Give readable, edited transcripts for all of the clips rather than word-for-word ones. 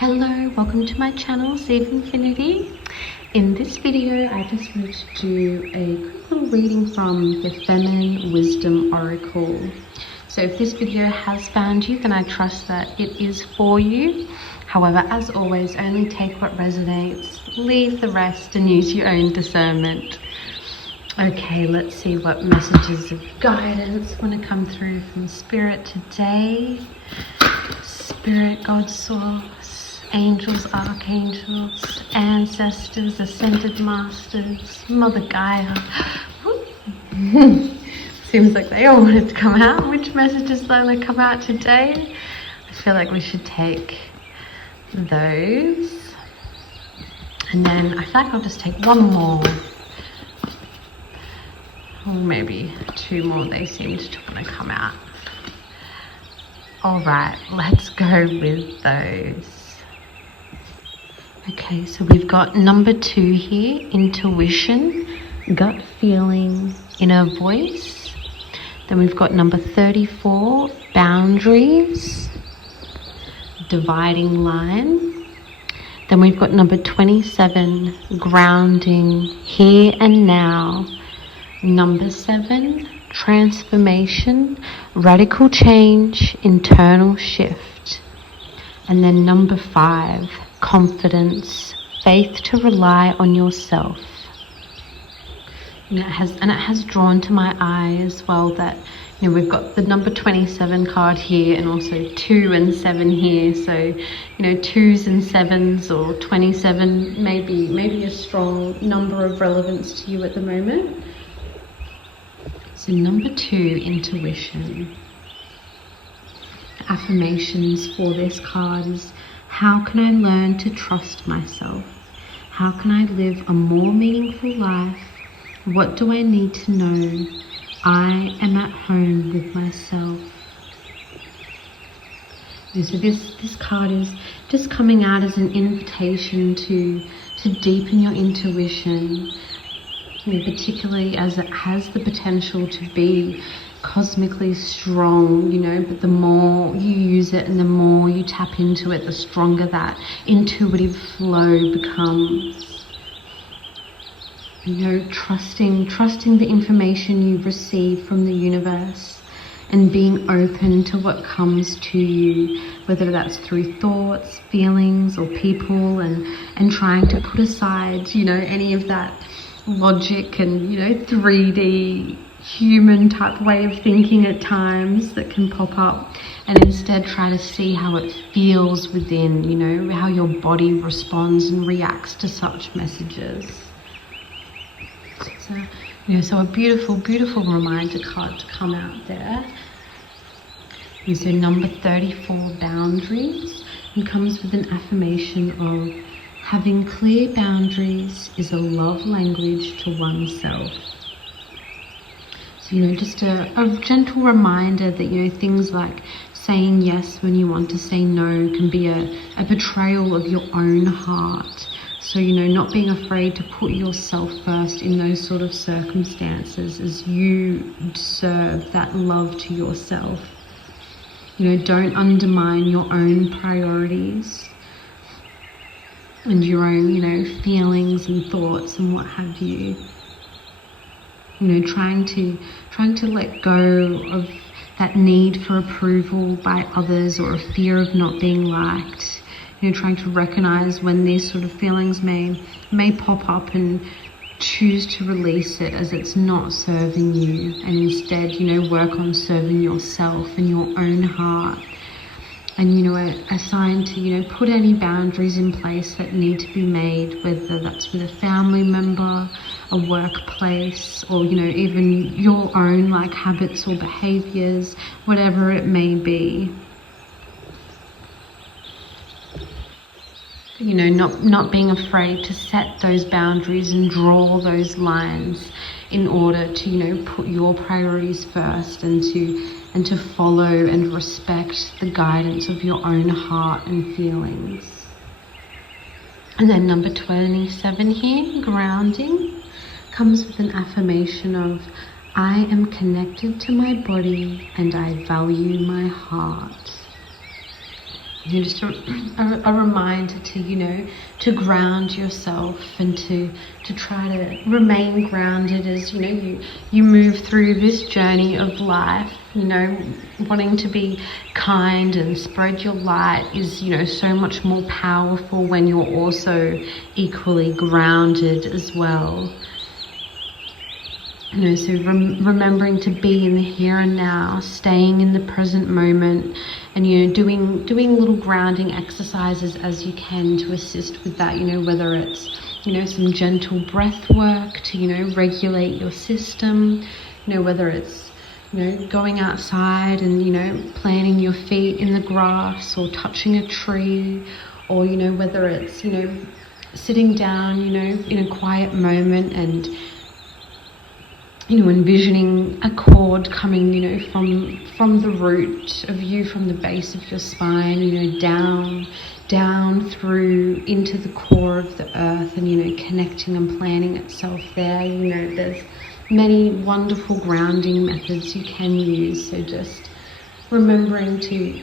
Hello, welcome to my channel, Save Infinity. In this video, I just wanted to do a quick little reading from the Feminine Wisdom Oracle. So if this video has found you, then I trust that it is for you. However, as always, only take what resonates, leave the rest, and use your own discernment. Okay, let's see what messages of guidance want to come through from Spirit today. Spirit, God, Source, angels, archangels, ancestors, ascended masters, Mother Gaia. Seems like they all wanted to come out. Which messages do want to come out today? I feel like we should take those. And then I feel like I'll just take one more. Or maybe two more. They seemed to want to come out. All right, let's go with those. Okay, so we've got number 2 here, intuition, gut feeling, inner voice. Then we've got number 34, boundaries, dividing line. Then we've got number 27, grounding, here and now. Number 7, transformation, radical change, internal shift. And then number 5, confidence, faith to rely on yourself. And it has drawn to my eye as well that, you know, we've got the number 27 card here and also 2 and 7 here. So, you know, 2s and 7s or 27 maybe a strong number of relevance to you at the moment. So number 2, intuition. Affirmations for this card is, how can I learn to trust myself? How can I live a more meaningful life? What do I need to know? I am at home with myself. And so this card is just coming out as an invitation to deepen your intuition. Particularly as it has the potential to be cosmically strong, you know, but the more you use it and the more you tap into it, the stronger that intuitive flow becomes. You know, trusting the information you receive from the universe and being open to what comes to you, whether that's through thoughts, feelings, or people, and trying to put aside, you know, any of that logic and, you know, 3D human type way of thinking at times that can pop up, and instead try to see how it feels within, you know, how your body responds and reacts to such messages. So, you know, so a beautiful reminder card to come out there. And so number 34, boundaries, and comes with an affirmation of, having clear boundaries is a love language to oneself. So, you know, just a gentle reminder that, you know, things like saying yes when you want to say no can be a betrayal of your own heart. So, you know, not being afraid to put yourself first in those sort of circumstances as you deserve that love to yourself. You know, don't undermine your own priorities and your own, you know, feelings and thoughts and what have you. You know, trying to let go of that need for approval by others or a fear of not being liked. You know, trying to recognize when these sort of feelings may pop up and choose to release it as it's not serving you, and instead, you know, work on serving yourself and your own heart. And, you know, a sign to, you know, put any boundaries in place that need to be made, whether that's with a family member, a workplace, or, you know, even your own like habits or behaviors, whatever it may be. You know, not being afraid to set those boundaries and draw those lines in order to, you know, put your priorities first and to follow and respect the guidance of your own heart and feelings. And then number 27 here, grounding, comes with an affirmation of, I am connected to my body and I value my heart. Just a reminder to, to ground yourself and to try to remain grounded as, you move through this journey of life. Wanting to be kind and spread your light is, so much more powerful when you're also equally grounded as well. So remembering to be in the here and now, staying in the present moment, and doing little grounding exercises as you can to assist with that. Whether it's some gentle breath work to regulate your system. Whether it's going outside and planting your feet in the grass or touching a tree, or whether it's sitting down in a quiet moment and envisioning a cord coming, from the root of you, from the base of your spine, down through into the core of the earth and, connecting and planting itself there. There's many wonderful grounding methods you can use. So just remembering to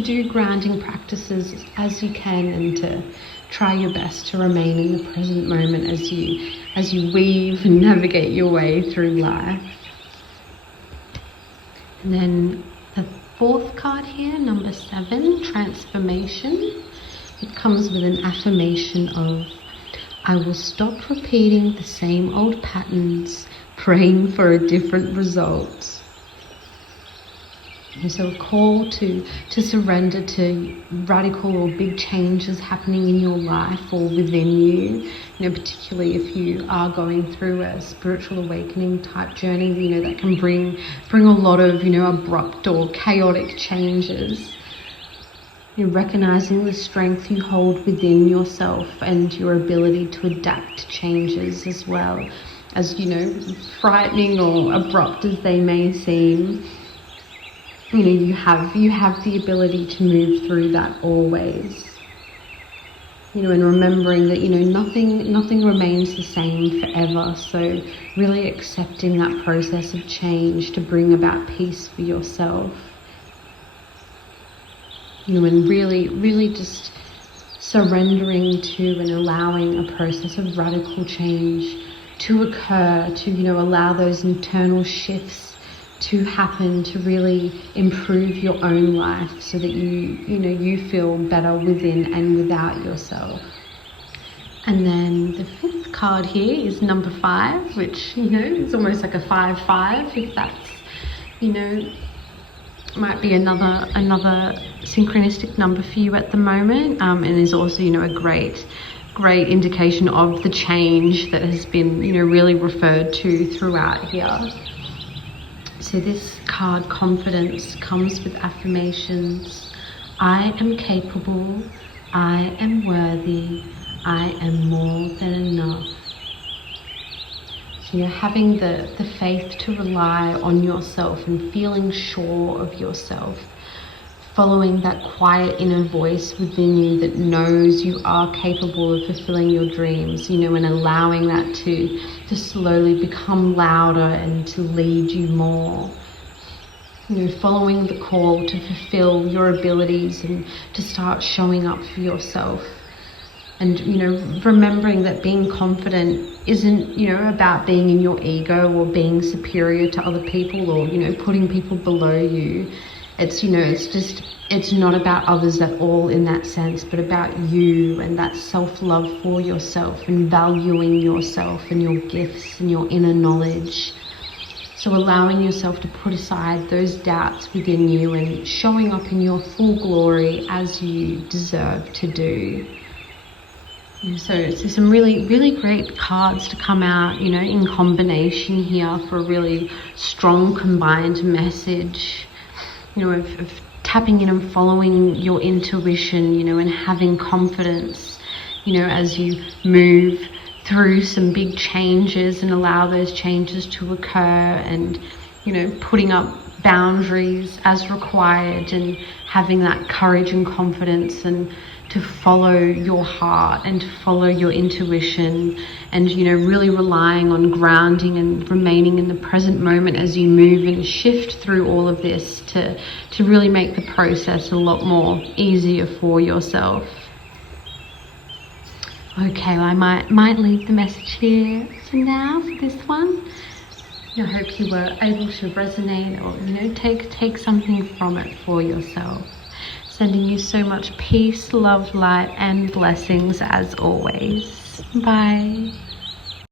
do grounding practices as you can, and to try your best to remain in the present moment as you weave and navigate your way through life. And then the fourth card here, number 7, transformation. It comes with an affirmation of, I will stop repeating the same old patterns, praying for a different result. And so a call to surrender to radical or big changes happening in your life or within you, particularly if you are going through a spiritual awakening type journey, that can bring a lot of, abrupt or chaotic changes. Recognizing the strength you hold within yourself and your ability to adapt to changes, as well as, frightening or abrupt as they may seem. You have the ability to move through that always. And remembering that, nothing remains the same forever. So really accepting that process of change to bring about peace for yourself. And really just surrendering to and allowing a process of radical change to occur, to, allow those internal shifts to happen, to really improve your own life so that you feel better within and without yourself. And then the 5th card here is number 5, which, is almost like a 5-5, if that's, might be another synchronistic number for you at the moment, and is also, a great indication of the change that has been, really referred to throughout here. So this card, confidence, comes with affirmations. I am capable, I am worthy, I am more than enough. So having the faith to rely on yourself and feeling sure of yourself, following that quiet inner voice within you that knows you are capable of fulfilling your dreams, and allowing that to slowly become louder and to lead you more. Following the call to fulfill your abilities and to start showing up for yourself. And, remembering that being confident isn't, about being in your ego or being superior to other people or, putting people below you. It's, it's not about others at all in that sense, but about you and that self-love for yourself and valuing yourself and your gifts and your inner knowledge. So allowing yourself to put aside those doubts within you and showing up in your full glory as you deserve to do. So some really great cards to come out, in combination here for a really strong combined message, of tapping in and following your intuition, and having confidence, as you move through some big changes and allow those changes to occur, and, putting up boundaries as required and having that courage and confidence and to follow your heart and to follow your intuition, and really relying on grounding and remaining in the present moment as you move and shift through all of this to really make the process a lot more easier for yourself. Okay, well, I might leave the message here for now for this one. I hope you were able to resonate or take something from it for yourself. Sending you so much peace, love, light, and blessings as always. Bye.